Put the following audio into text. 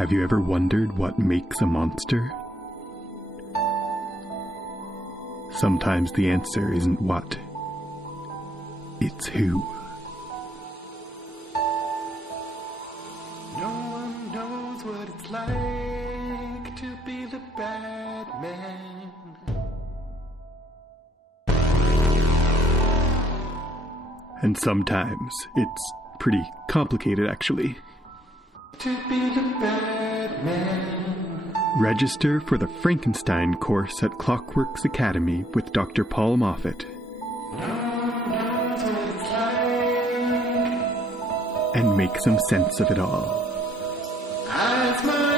Have you ever wondered what makes a monster? Sometimes the answer isn't what, it's who. No one knows what it's like to be the bad man. And sometimes it's pretty complicated, actually. To be the bad man. Register for the Frankenstein course at Clockworks Academy with Dr. Paul Moffat. No one knows what it's like. And make some sense of it all. As my